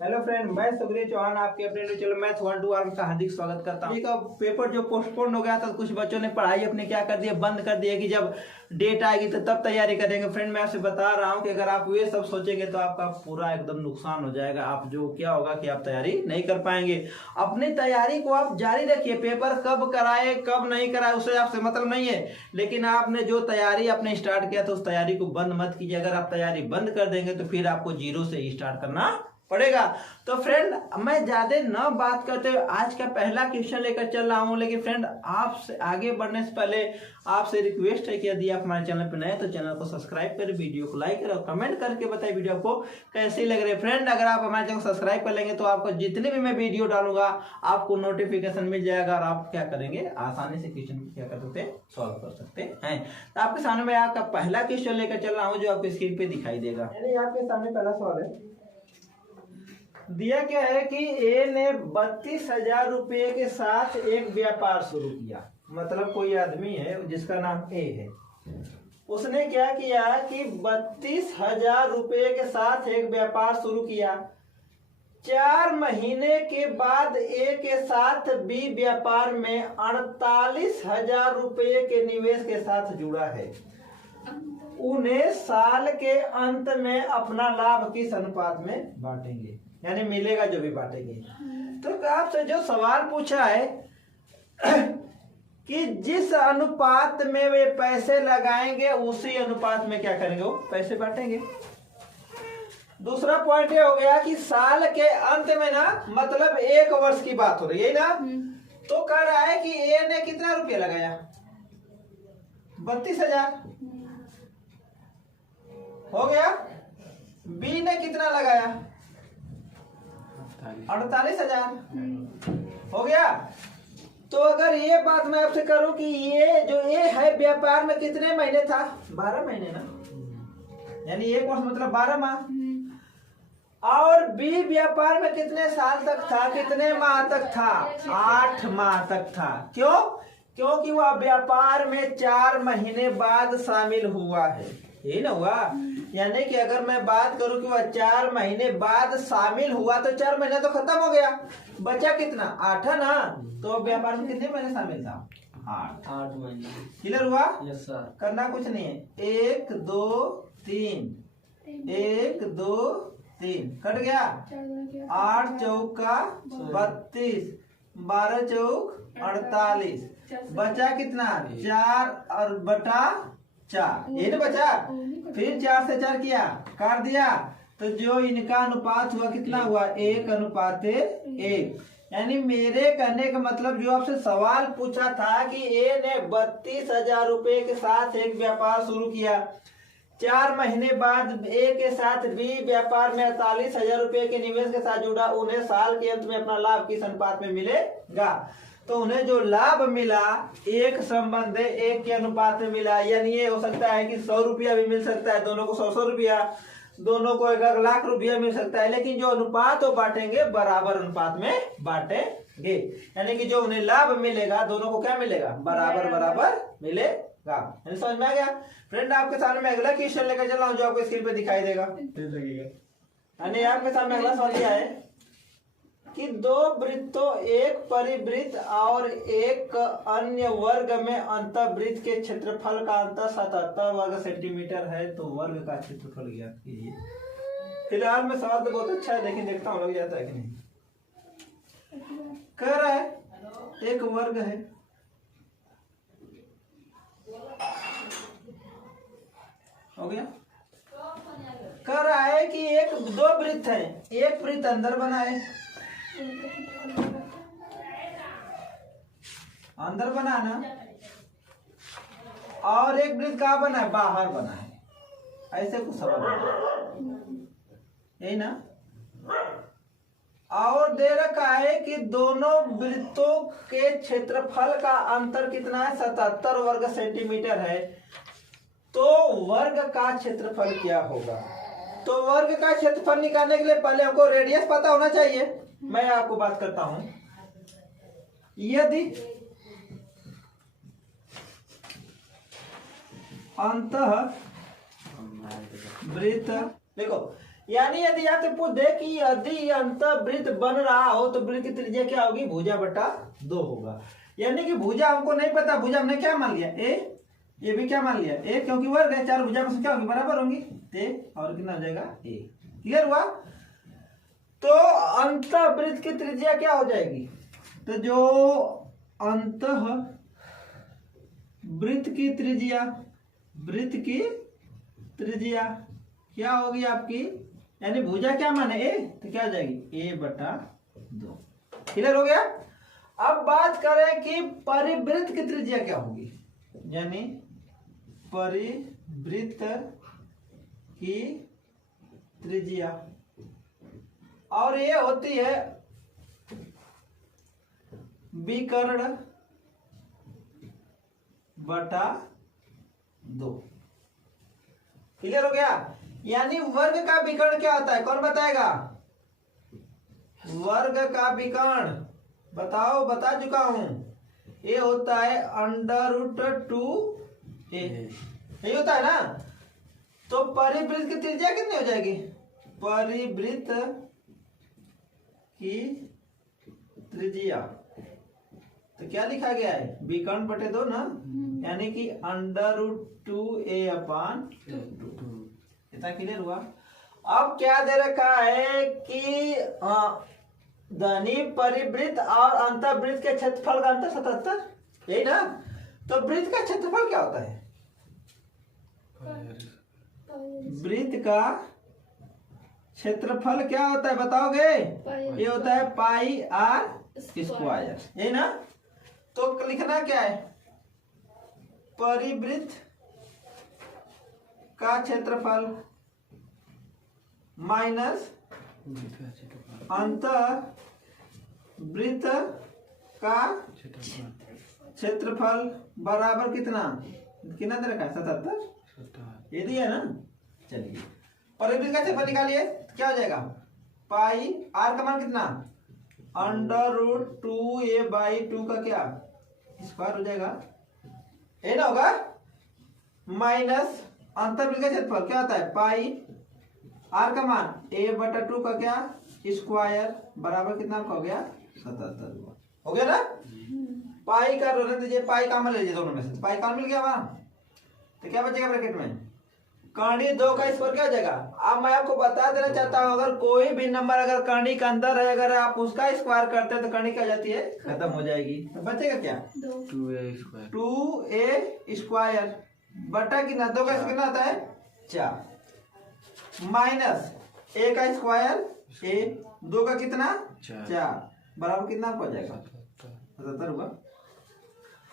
Hello friend, मैं सुग्रीव चौहान आपके अपने चैनल मैथ 1 का हार्दिक स्वागत करता हूँ। का पेपर जो पोस्टपोन हो गया था, कुछ बच्चों ने पढ़ाई अपनी क्या कर दी, बंद कर दिया कि जब डेट आएगी तो तब तैयारी करेंगे। फ्रेंड, मैं आपसे बता रहा हूँ कि अगर आप ये सब सोचेंगे तो आपका पूरा एकदम नुकसान हो जाएगा। आप जो क्या होगा कि आप तैयारी नहीं कर पाएंगे। अपनी तैयारी को आप जारी रखिए। पेपर कब कराए कब नहीं कराए उससे आपसे मतलब नहीं है, लेकिन आपने जो तैयारी आपने स्टार्ट किया था उस तैयारी को बंद मत कीजिए। अगर आप तैयारी बंद कर देंगे तो फिर आपको जीरो से स्टार्ट करना पड़ेगा। तो फ्रेंड, मैं ज्यादा न बात करते हुए आज का पहला क्वेश्चन लेकर चल रहा हूं। लेकिन फ्रेंड, आपसे आगे बढ़ने से पहले आपसे रिक्वेस्ट है कि यदि आप हमारे चैनल पर नए तो चैनल को सब्सक्राइब करें, वीडियो को लाइक करें और कमेंट करके बताएं वीडियो को कैसी लग रही है। फ्रेंड, अगर आप हमारे चैनल को सब्सक्राइब कर लेंगे तो आपको जितने भी मैं वीडियो डालूंगा आपको नोटिफिकेशन मिल जाएगा और आप क्या करेंगे, आसानी से क्वेश्चन क्या कर सकते हैं, सॉल्व कर सकते हैं। तो आपके सामने मैं आपका पहला क्वेश्चन लेकर चल रहा हूँ जो आपको स्क्रीन पे दिखाई देगा। यानी आपके सामने पहला सवाल है, दिया क्या है कि ए ने 32,000 रुपये के साथ एक व्यापार शुरू किया। मतलब कोई आदमी है जिसका नाम ए है, उसने क्या किया कि 32,000 रुपये के साथ एक व्यापार शुरू किया। 4 महीने के बाद ए के साथ बी व्यापार में 48,000 रुपये के निवेश के साथ जुड़ा है। उन्हें साल के अंत में अपना लाभ किस अनुपात में बांटेंगे, यानी मिलेगा जो भी बांटेंगे। तो आपसे जो सवाल पूछा है कि जिस अनुपात में वे पैसे लगाएंगे उसी अनुपात में क्या करेंगे, वो पैसे बांटेंगे। दूसरा पॉइंट ये हो गया कि साल के अंत में ना, मतलब 1 वर्ष की बात हो रही है ना। तो कह रहा है कि ए ने कितना रुपया लगाया, 32,000 हो गया। बी ने कितना लगाया, 48,000 हो गया। तो अगर ये बात मैं आपसे करूं कि ये जो ए है व्यापार में कितने महीने था, 12 महीने ना, यानी 1 वर्ष मतलब 12 माह। और बी व्यापार में कितने साल तक था, कितने माह तक था, 8 माह तक था। क्यों? क्योंकि वह व्यापार में 4 महीने बाद शामिल हुआ है, यही ना हुआ। यानी कि अगर मैं बात करूं कि वह 4 महीने बाद शामिल हुआ तो 4 महीने तो खत्म हो गया, बचा कितना, 8 ना। तो व्यापार में कितने महीने शामिल था, 8 महीने। क्लियर हुआ? Yes sir. करना कुछ नहीं है, 1 2 3 1 2 3 कट गया। 8 चौका 32, 12 चौक 48, बचा कितना, 4 और बटा 4, ये ना बचा। फिर 4 से 4 किया, काट दिया, तो जो इनका अनुपात हुआ कितना हुआ, 1:1। यानी मेरे कहने का मतलब जो आपसे सवाल पूछा था कि ए ने 32,000 रुपये के साथ एक व्यापार शुरू किया, 4 महीने बाद ए के साथ बी व्यापार में 48,000 रुपये के निवेश के साथ जुड़ा, उन्हें साल के अंत में अपना लाभ किस अनुपात में मिलेगा। तो उन्हें जो लाभ मिला एक संबंध 1 के अनुपात में मिला। यानी ये हो सकता है कि 100 रुपया भी मिल सकता है, दोनों को 100 रुपया, दोनों को 1 लाख रुपया मिल सकता है, लेकिन जो अनुपात वो बांटेंगे बराबर अनुपात में बांटेंगे। यानी कि जो उन्हें लाभ मिलेगा दोनों को क्या मिलेगा, बराबर बराबर मिलेगा। समझ में आ गया? फ्रेंड, आपके सामने मैं अगला क्वेश्चन लेकर चल रहा हूँ जो आपको स्क्रीन पे दिखाई देगा। यानी आपके सामने अगला सवाल दिया है कि 2 वृत्तों, एक परिवृत्त और एक अन्य वर्ग में अंतःवृत्त के क्षेत्रफल का अंतर 77 वर्ग सेंटीमीटर है। तो वर्ग का क्षेत्रफल ज्ञात कीजिए। फिलहाल में सवाल तो बहुत अच्छा है, लेकिन देखता हूँ लग जाता है कि नहीं। कह रहा है एक वर्ग है, हो गया। कह रहा है कि 2 वृत्त है, एक वृत्त अंदर बना है, अंदर बना ना, और एक वृत्त कहाँ बना है, बाहर बना है। ऐसे कुछ सवाल यही ना। और दे रखा है कि दोनों वृत्तों के क्षेत्रफल का अंतर कितना है, 77 वर्ग सेंटीमीटर है। तो वर्ग का क्षेत्रफल क्या होगा। तो वर्ग का क्षेत्रफल निकालने के लिए पहले हमको रेडियस पता होना चाहिए। मैं आपको बात करता हूं, यदि अंतः वृत्त, देखो यानी यदि आपसे पूछ दे कि यदि अंतःवृत्त बन रहा हो तो वृत्त की त्रिज्या क्या होगी, भुजा बटा 2 होगा। यानी कि भुजा हमको नहीं पता, भुजा हमने क्या मान लिया ए, ये भी क्या मान लिया ए, क्योंकि वर्ग है, 4 भुजा में से क्या होगी, बराबर होंगी, ते और कितना हो जाएगा ए। क्लियर हुआ। तो अंतःवृत्त की त्रिज्या क्या हो जाएगी, तो जो अंतः वृत्त की त्रिज्या, वृत्त की त्रिज्या क्या होगी आपकी, यानी भुजा क्या माने ए, तो क्या हो जाएगी ए बटा 2। क्लियर हो गया। अब बात करें कि परिवृत्त की त्रिज्या क्या होगी, यानी परिवृत्त की त्रिज्या, और ये होती है विकर्ण बटा 2। क्लियर हो गया। यानी वर्ग का विकर्ण क्या होता है, कौन बताएगा, वर्ग का विकर्ण बताओ, बता चुका हूं, ये होता है √2a, यही होता है ना। तो परिवृत्त की त्रिज्या कितनी हो जाएगी, परिवृत्त की त्रिज्या तो क्या लिखा गया है, विकर्ण बटे 2 ना, यानी कि √2a/2। इतना क्लियर हुआ। अब क्या दे रखा है कि धनी परिवृत्त और अंतःवृत्त के क्षेत्रफल का अंतर 77, यही ना। तो वृत्त का क्षेत्रफल क्या होता है, वृत्त का क्षेत्रफल क्या होता है बताओगे, ये होता है पाई आर स्क्वायर, यही ना। तो लिखना क्या है, परिवृत्त का क्षेत्रफल माइनस अंतःवृत्त का क्षेत्रफल बराबर कितना, कितना दे रखा है 77, ये दिया ना। चलिए परिवृत्त का क्षेत्रफल निकालिए, क्या हो जाएगा, पाई आर का मान कितना, √2a/2 का क्या स्क्वायर हो जाएगा, ये ना होगा, माइनस अंतःवृत्त का क्षेत्रफल क्या होता है, पाई आर का मान a/2 का क्या स्क्वायर बराबर कितना आपका हो गया 77। हो गया ना। पाई का रोने दीजिए, पाई कॉमन ले लीजिए दोनों में से, तो पाई कॉमन मिल गया वहां, तो क्या बचेगा ब्रैकेट में, कर्णी 2 का स्क्वायर क्या हो जाएगा। अब मैं आपको बता देना चाहता हूं, अगर कोई भी नंबर अगर कर्णी के अंदर है, अगर आप उसका स्क्वायर करते हैं तो कर्णी क्या हो जाती है, खत्म हो जाएगी। तो बचेगा क्या 2a स्क्वायर बटा कितना, 2 का कितना आता है 4, माइनस a का स्क्वायर a, 2 का कितना 4 बराबर कितना हो जाएगा 77 हुआ।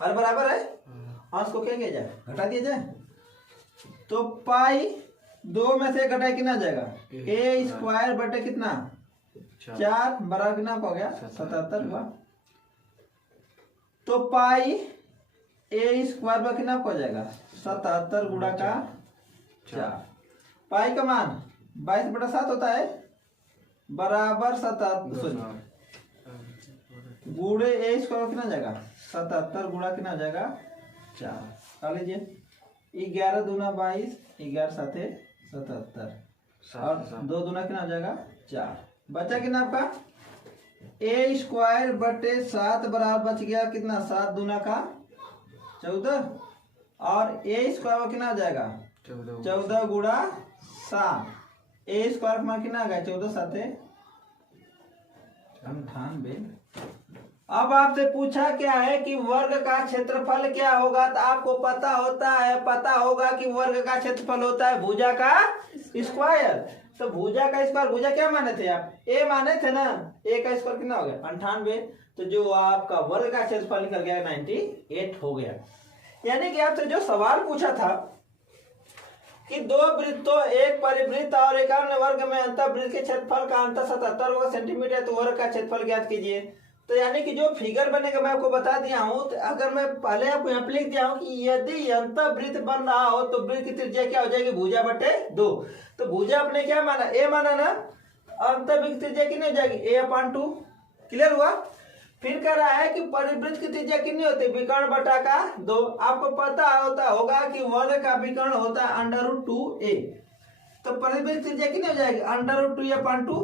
हर बराबर है, अंश को क्या किया जाए, घटा दिया जाए, तो पाई 2 में से घटाए कितना जाएगा, a स्क्वायर बटे कितना 4 बराबर कितना हो गया 77 हुआ। तो पाई a स्क्वायर पर कितना हो जाएगा 77 गुणा का 4, पाई का मान 22/7 होता है, बराबर 77 गुणे a स्क्वायर कितना जाएगा 77 गुणा कितना जाएगा 4, कर लीजिए 11 दूना 22, 11 साथे 77 और 2 दूना कितना हो जाएगा 4, बचा कितना आपका a स्क्वायर बटे 7 बराबर बच गया कितना 7 दूना का 14 और a स्क्वायर कितना हो जाएगा 14 गुणा 7, a स्क्वायर मान कितना आ गया 14 साथे 98। अब आपसे पूछा क्या है कि वर्ग का क्षेत्रफल क्या होगा, तो आपको पता होगा कि वर्ग का क्षेत्रफल होता है भुजा का स्क्वायर। तो भुजा का स्क्वायर, भुजा क्या माने थे आप, a माने थे ना, a का स्क्वायर कितना हो गया 98, तो जो आपका वर्ग का क्षेत्रफल निकल गया 98 हो गया। यानी कि आपसे जो सवाल पूछा था कि 2 वृत्तों, एक परिवृत्त और एक अन्य वर्ग में अंतःवृत्त के क्षेत्रफल का अंतर 77 सेंटीमीटर, तो वर्ग का क्षेत्रफल ज्ञात कीजिए। तो यानी कि जो फिगर बनेगा मैं आपको बता दिया हूं, तो अगर मैं पहले आपको यहाँ पे लिख दिया हूं कि यदि अंतःवृत्त बन रहा हो तो वृत्त की त्रिज्या क्या हो जाएगी, भुजा बटे 2। तो भुजा अपने क्या माना, a माना ना, अंतःवृत्त की त्रिज्या कितनी हो जाएगी a/2। क्लियर हुआ। फिर कह रहा है कि परिवृत्त की त्रिज्या कितनी होती है, विकर्ण बटा का 2। आपको पता होगा कि वर्ग का विकर्ण होता है √2a। तो परिवृत्त त्रिज्या कितनी हो जाएगी √2 अपॉन 2।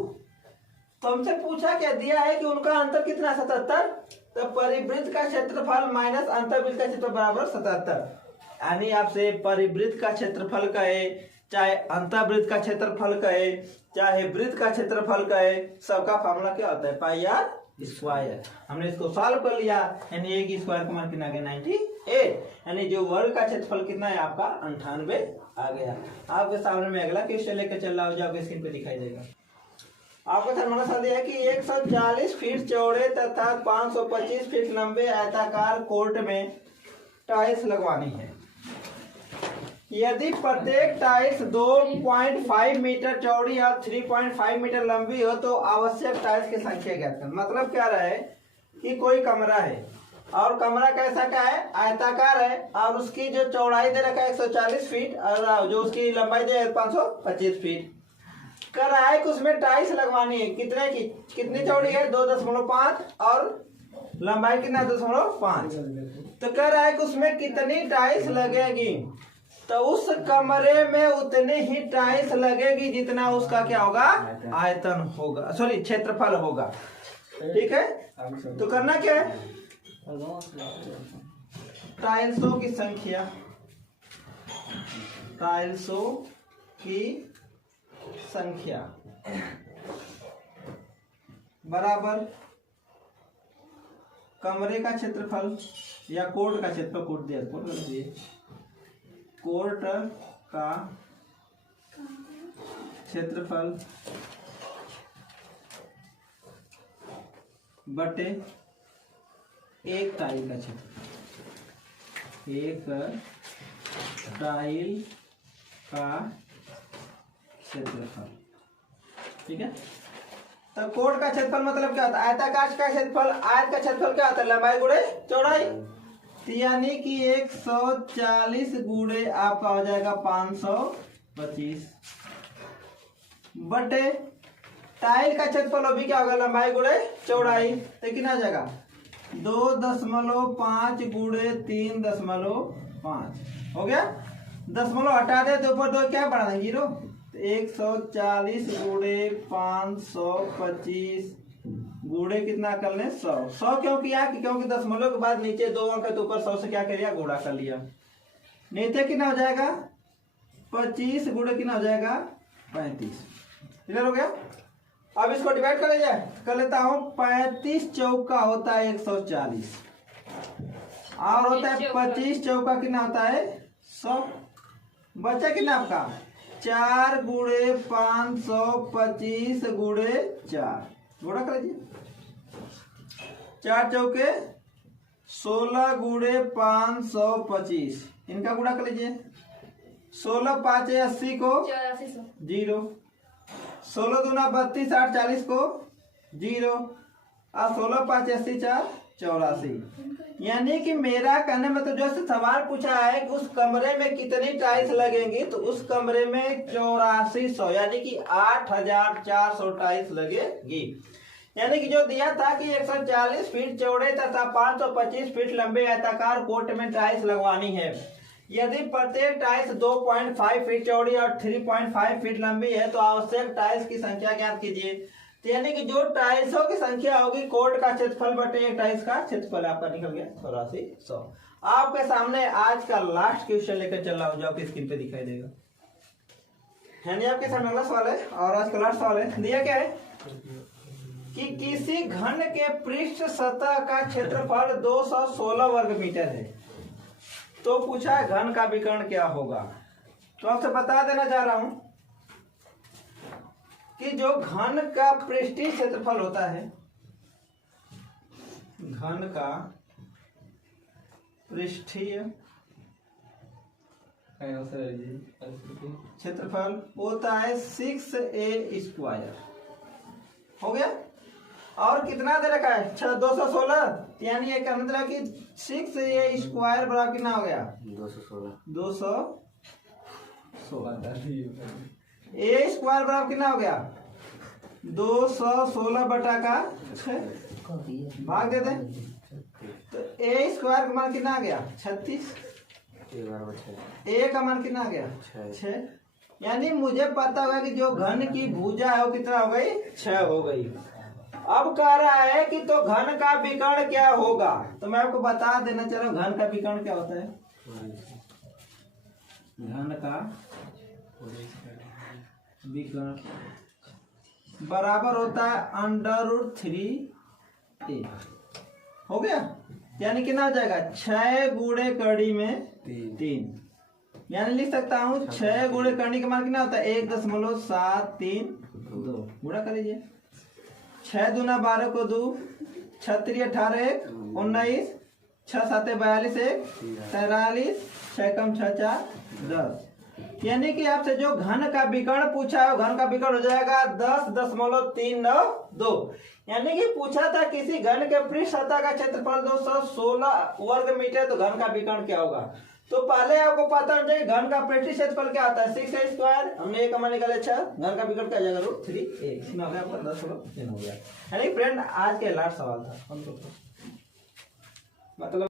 तो हमसे पूछा क्या दिया है कि उनका अंतर कितना 77। तो परिवृत्त का क्षेत्रफल माइनस अंतर्वृत्त का क्षेत्रफल बराबर 77। यानी आपसे परिवृत्त का क्षेत्रफल कहे चाहे अंतर्वृत्त का क्षेत्रफल कहे चाहे वृत्त का क्षेत्रफल कहे, सबका फॉर्मूला क्या होता है पाई आर स्क्वायर। हमने इसको सॉल्व कर लिया, यानी एक स्क्वायर का मान कितना आ गया 98, यानी जो वर्ग का क्षेत्रफल कितना है आपका 98 आ गया। आपके सामने में अगला क्वेश्चन लेकर चल रहा हो जो आपके स्क्रीन पे दिखाई देगा। आपको थर्मोनल सर दिया है कि 140 फीट चौड़े तथा 525 फीट लंबे आयताकार कोर्ट में टाइल्स लगवानी है। यदि प्रत्येक टाइल्स 2.5 मीटर चौड़ी और 3.5 मीटर लंबी हो तो आवश्यक टाइल्स की संख्या ज्ञात करें। मतलब क्या रहे कि कोई कमरा है और कमरा कैसा क्या है आयताकार है और उसकी जो चौड़ाई दे रखा है 140 फीट और जो उसकी लंबाई दे 525 फीट। कर रहा है कि उसमें टाइल्स लगवानी है कितने की, कितनी चौड़ी है 2.5 और लंबाई कितना 2.5। तो कह रहा है कि उसमें कितनी टाइल्स लगेगी। तो उस कमरे में उतनी ही टाइल्स लगेगी जितना उसका क्या होगा आयतन होगा, सॉरी क्षेत्रफल होगा। ठीक है, तो करना क्या है टाइल्सों की संख्या, टाइल्सों की संख्या बराबर कमरे का क्षेत्रफल या कोर्ट का क्षेत्रफल, कोर्ट दिया कोर्ट कर दिए, कोर्ट का क्षेत्रफल बटे एक टाइल का क्षेत्रफल, एक टाइल का क्षेत्रफल। ठीक है, तो कोर्ट का क्षेत्रफल मतलब क्या होता है आयताकार का क्षेत्रफल, आयत का क्षेत्रफल क्या होता है लंबाई गुणे चौड़ाई। यानी कि 140 गुणे आपका हो जाएगा 525 बटे टाइल का क्षेत्रफल अभी क्या होगा लंबाई गुणे चौड़ाई, तो कितना आ जाएगा 2.5 गुणे 3.5 हो गया। दशमलव हटा दे तो ऊपर 2 क्या बढ़ा देंगे 0। 140 गुणे 525 गुणे कितना कर ले 100 क्यों किया क्योंकि दशमलव के बाद नीचे 2 अंक है तो ऊपर 100 से क्या कर लिया गुणा कर लिया। नीचे कितना हो जाएगा 25 गुणे कितना हो जाएगा 35। क्लियर हो गया। अब इसको डिवाइड कर लीजिए, कर लेता हूं 35 चौका होता है 140 और होता है 25 चौका कितना होता है 100। बचा कितना आपका 4 गुणे 525 गुणे 4 गुणा कर लीजिए। 4 चौके 16 गुणे 525 इनका गुणा कर लीजिए। 16 5 80 को 0, 16 दूना 32 8 40 को 0 और 16 5 80 4 84। यानी कि मेरा कहने में तो जो सवाल पूछा है कि उस कमरे में कितनी टाइल्स लगेंगी, तो उस कमरे में 8400 यानी कि 8400 टाइल्स लगेगी। यानी कि जो दिया था कि 140 फीट चौड़े तथा 525 फीट लंबे आयताकार कोर्ट में टाइल्स लगवानी है। यदि प्रत्येक टाइल्स 2.5 फीट चौड़ी और 3.5 फीट लंबी है तो आवश्यक टाइल्स की संख्या ज्ञात कीजिए। तो यानी कि जो टाइल्सों की संख्या होगी कोर्ट का क्षेत्रफल बटे एक टाइल्स का क्षेत्रफल आपका निकल गया 8400। आपके सामने आज का लास्ट क्वेश्चन लेकर चल रहा हूं जो आपकी स्क्रीन पे दिखाई देगा। यानी आपके सामने अगला सवाल है और आज का लास्ट सवाल है। दिया क्या है कि किसी घन के पृष्ठ सतह का क्षेत्रफल 216 वर्ग मीटर है। तो पूछा है घन का विकर्ण क्या होगा। तो आपसे बता देना चाह रहा हूं कि जो घन का पृष्ठीय क्षेत्रफल होता है, घन का पृष्ठीय क्षेत्रफल होता है 6a²। हो गया। और कितना दे रखा है 216, यानी ये का मतलब कि 6a² बराबर कितना हो गया 216। a² बराबर कितना हो गया 216 बटा का 6 भाग दे दें तो a² का मान कितना आ गया 36, a का मान कितना आ गया 6 यानी मुझे पता होगा कि जो घन की भुजा है वो कितना हो गई, 6 हो गई। अब कह रहा है कि तो घन का विकर्ण क्या होगा, तो मैं आपको बता देना चाह रहा हूँ घन का विकर्ण क्या होता है। घन का विकर्ण बराबर होता है √3a। हो गया, यानी कितना हो जाएगा 6 गुणे कड़ी में 3, यानी लिख सकता हूँ 6 गुणे कड़ी का मान कितना होता है 1.732। गुणा कर लीजिए, 6 दूना 12 को 2, 6 3 18 1 19, 6 7 42 1 43, 6 कम 6 4 10। यानी कि आपसे जो घन का विकर्ण पूछा है घन का विकर्ण हो जाएगा 10.392। यानी कि पूछा था किसी घन के पृष्ठ सतह का क्षेत्रफल 216 वर्ग मीटर, तो घन का विकर्ण क्या होगा। तो पहले आपको पता होना चाहिए घन का पृष्ठीय क्षेत्रफल क्या होता है 6a²। हमने एक मान निकाले 6, घन का विकर्ण क्या जाएगा √3a। इसमें हो गया आपका 10 हो गया। यानी फ्रेंड आज के लास्ट सवाल था मतलब